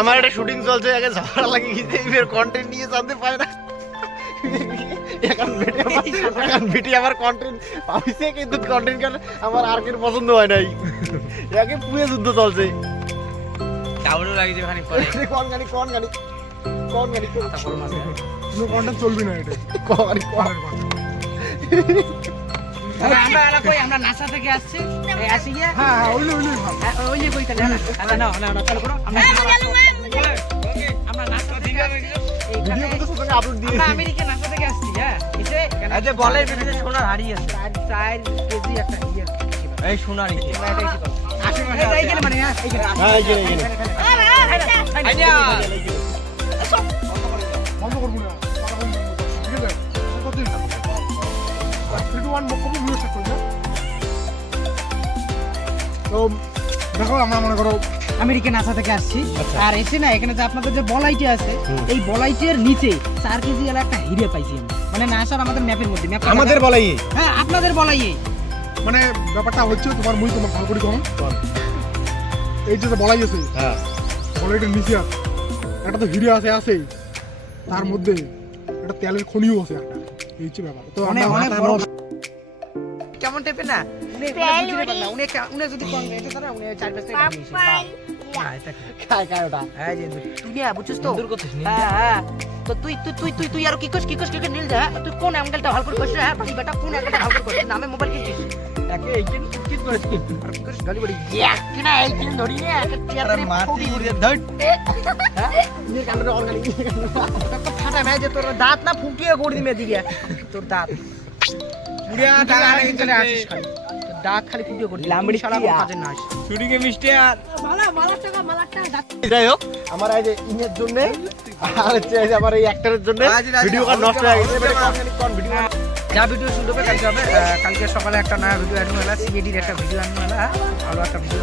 আমার একটা শুটিং চলছে, আগে ঝগড়া লাগিয়ে গেছে, এর কন্টেন্ট নিয়ে জানতে পায় না। এখন ভিডিও আমার কন্টেন্ট পাইছে, কিন্তু কন্টেন্ট কেন আমার আর কেন পছন্দ হয় নাই। একে পুরো যুদ্ধ চলছে। ডাউনলোড লাগিয়েছে খানিক পরে। কোন গাড়ি কোন গাড়ি কোন গাড়ি মাথা গরম আছে। কোনো কন্টেন্ট চলবি না এটা। কোন গাড়ি কোন আমরা নাসা থেকে আসছি, এই আসি গিয়ে হ্যাঁ হ্যাঁ ওইলে ভালো। ওই যে কই তাহলে না চালু করো। আমরা নাসা থেকে আসছি, ভিডিও এইখানে করতে সঙ্গে আপলোড দিয়ে আমরা আমেরিকা নাসা থেকে আসছি। হ্যাঁ এসে এই যে বলের ভিতরে সোনার হাড়ি আছে, 4 কেজি একটা ইয়ে এই সোনার ইয়ে আসে মানে এই যে মানে এইখানে হ্যাঁ এই যে আইডিয়া বন্ধ করবো না, কথা বন্ধ করবো। ঠিক আছে? কতদিন? 3 2 1 বক্তব্য ভিডিও স্টার্ট করবে। তো দেখো আমরা মনে করো আমেরিকা নাসা থেকে আসছি, আর এসে না এখানে যে আপনাদের যে বলাইটি আছে, এই বলাইটের নিচে 4 কেজি এর একটা হিরে পাইছি আমরা। মানে নাসার আমাদের ম্যাপের মধ্যে ম্যাপ আমাদের বলাই হ্যাঁ আপনাদের বলাইয়ে মানে ব্যাপারটা হচ্ছে তোমার তোমার ভালো করে কম এই যে বলাই আছে হ্যাঁ বলাইটার নিচে আছে একটা তো হিরে আছেই, তার মধ্যে একটা তেলের খনিও আছে একটা। এই হচ্ছে ব্যাপার। তো অনেক আমরা অনেক বড় কেমন টাইপের না উনি বুঝতে পারবেন না, উনি যদি কোন এটা তারা উনি 4-5 টাকা নিয়েছে না এটা খায় খায় ওটা এই যে তুই না বুঝছিস তো দূর করছিস নি হ্যাঁ তো তুই আর কি কস নীল যা তুই কোন অ্যাঙ্গেলটা ভালো করে কইছিস হ্যাঁ বাকি বেটা কোন অ্যাঙ্গেলটা ভালো করে কইছিস নামে মোবাইল কিনছিস একে এইখানে কি করেছিস আর কি করিস গালি বড়ি এক কিনা এইখানে ধরি না এক টিয়ার করে মাটি ঘুরিয়ে ধর হ্যাঁ নি কামড়ে অল গালি তো ফাটা ভাই যে তোর দাঁত না ফুটিয়ে গড় দিমে দিগা তোর দাঁত পুরিয়া টাকা এখানে আসিস খালি তোর দাঁত খালি ফুটিয়ে গড় লামড়ি শালা কাজে না আসে শুটিং এ মিষ্টি আর যাই হোক আমার এই যে ইনের জন্য আর হচ্ছে এই যে আমার এই অ্যাক্টরের জন্য ভিডিও কার নষ্ট হয়ে গেছে। এবারে কোন ভিডিও যা ভিডিও শুট হবে কালকে হবে, কালকে সকালে একটা নয়া ভিডিও অ্যাড হলো, সিএডির একটা ভিডিও আনলো, ভালো একটা ভিডিও